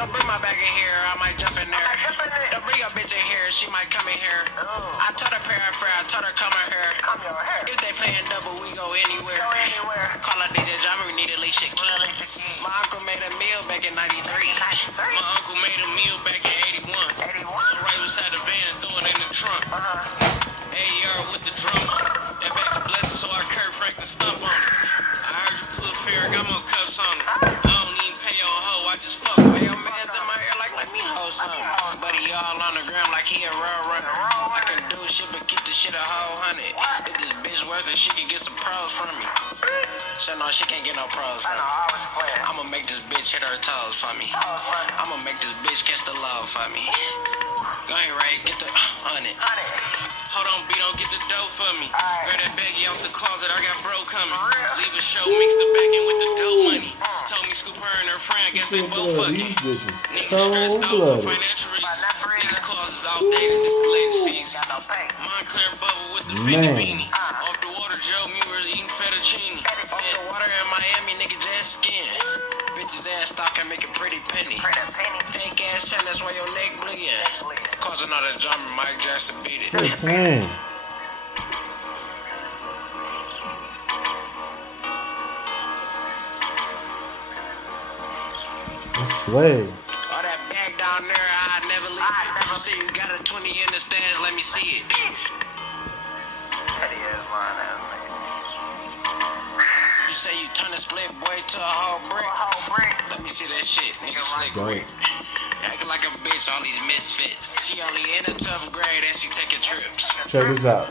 Don't bring my bag in here, I might jump in there. Don't bring your bitch in here, she might come in here. I told her prayer fair, I told her come in here. If they playing double, we go anywhere. Call a DJ Jama, we need at least shit keys. My uncle made a meal back in 93. My uncle made a meal back in 81. Right beside the van and throw it in the trunk. AR with the drum. That back a blessing, so I Kurt Franklin stump on it. I heard you put fair, got more cups on it. I don't even pay your hoe, I just fuck. Hey, your man's in my ear like let me hold something. But he all on the ground like he a road runner. I can do shit but keep the shit a whole hundred. If this bitch worth it, she can get some pros from me. So no, she can't get no pros from me. I'ma make this bitch hit her toes for me. I'ma make this bitch catch the love for me. Go ahead, Ray, get the on it. Hold on, B, don't get the dough for me. Grab that baggie out the closet, I got bro coming. Leave a show, mix the back in with the dough money. Told me scoop her and her friend, guess they both fucking. Niggas stressed out for financial reasons. Niggas closets outdated, this is late season. Montclair bubble with the Fendi beanie. Off the water, Joe Muir eating fettuccine. Off the water in Miami, nigga just skin. Bitches ass stock can make a pretty penny. Fake ass chain, that's why your neck bleeding. Causing all that drama, Mike Jackson beat it. Good thing. That's swag. All that bag down there, I'd never leave it. You say you got a 20 in the stands, let me see it. You say you turn a split boy to a whole brick. Let me see that shit, nigga slick Right. Acting like a bitch, all these misfits. She only in the 12th grade and she taking trips. Check this out.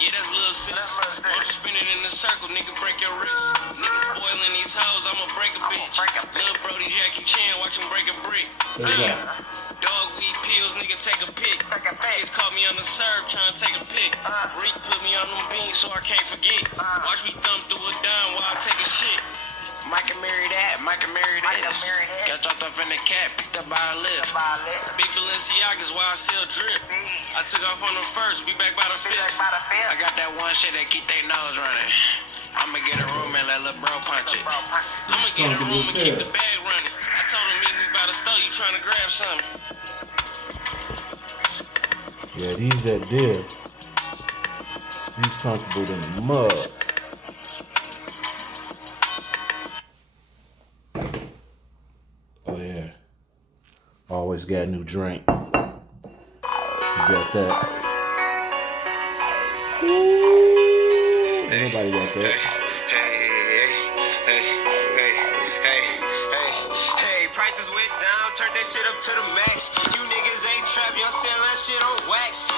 Yeah, that's Lil Sis. Won't you spin it in a circle, nigga, break your wrist. Niggas spoiling these hoes, I'ma break a bitch. Lil Brody, Jackie Chan, watch him break a brick. Check this out. Dog weed pills, nigga, take a pic. Niggas caught me on the serve, trying to take a pic. Reek put me on them beans so I can't forget. Watch me thumb through a dime while I take a shit. Mike can marry that, Mike can marry this. Got dropped off in the cat, picked up by a lift. Big Balenciagas while I sell drip. I took off on the first, be back by the fifth. I got that one shit that keep their nose running. I'ma get a room and let lil' bro punch it. I'ma get a room and keep the bag running. I told him meet me by the store, you trying to grab something. Yeah, these that deal. He's comfortable in the mud. Oh yeah. Always got a new drink. You got that. Ain't nobody got that. Hey, prices went down, turned that shit up to the max. You niggas ain't trap, y'all selling that shit on wax.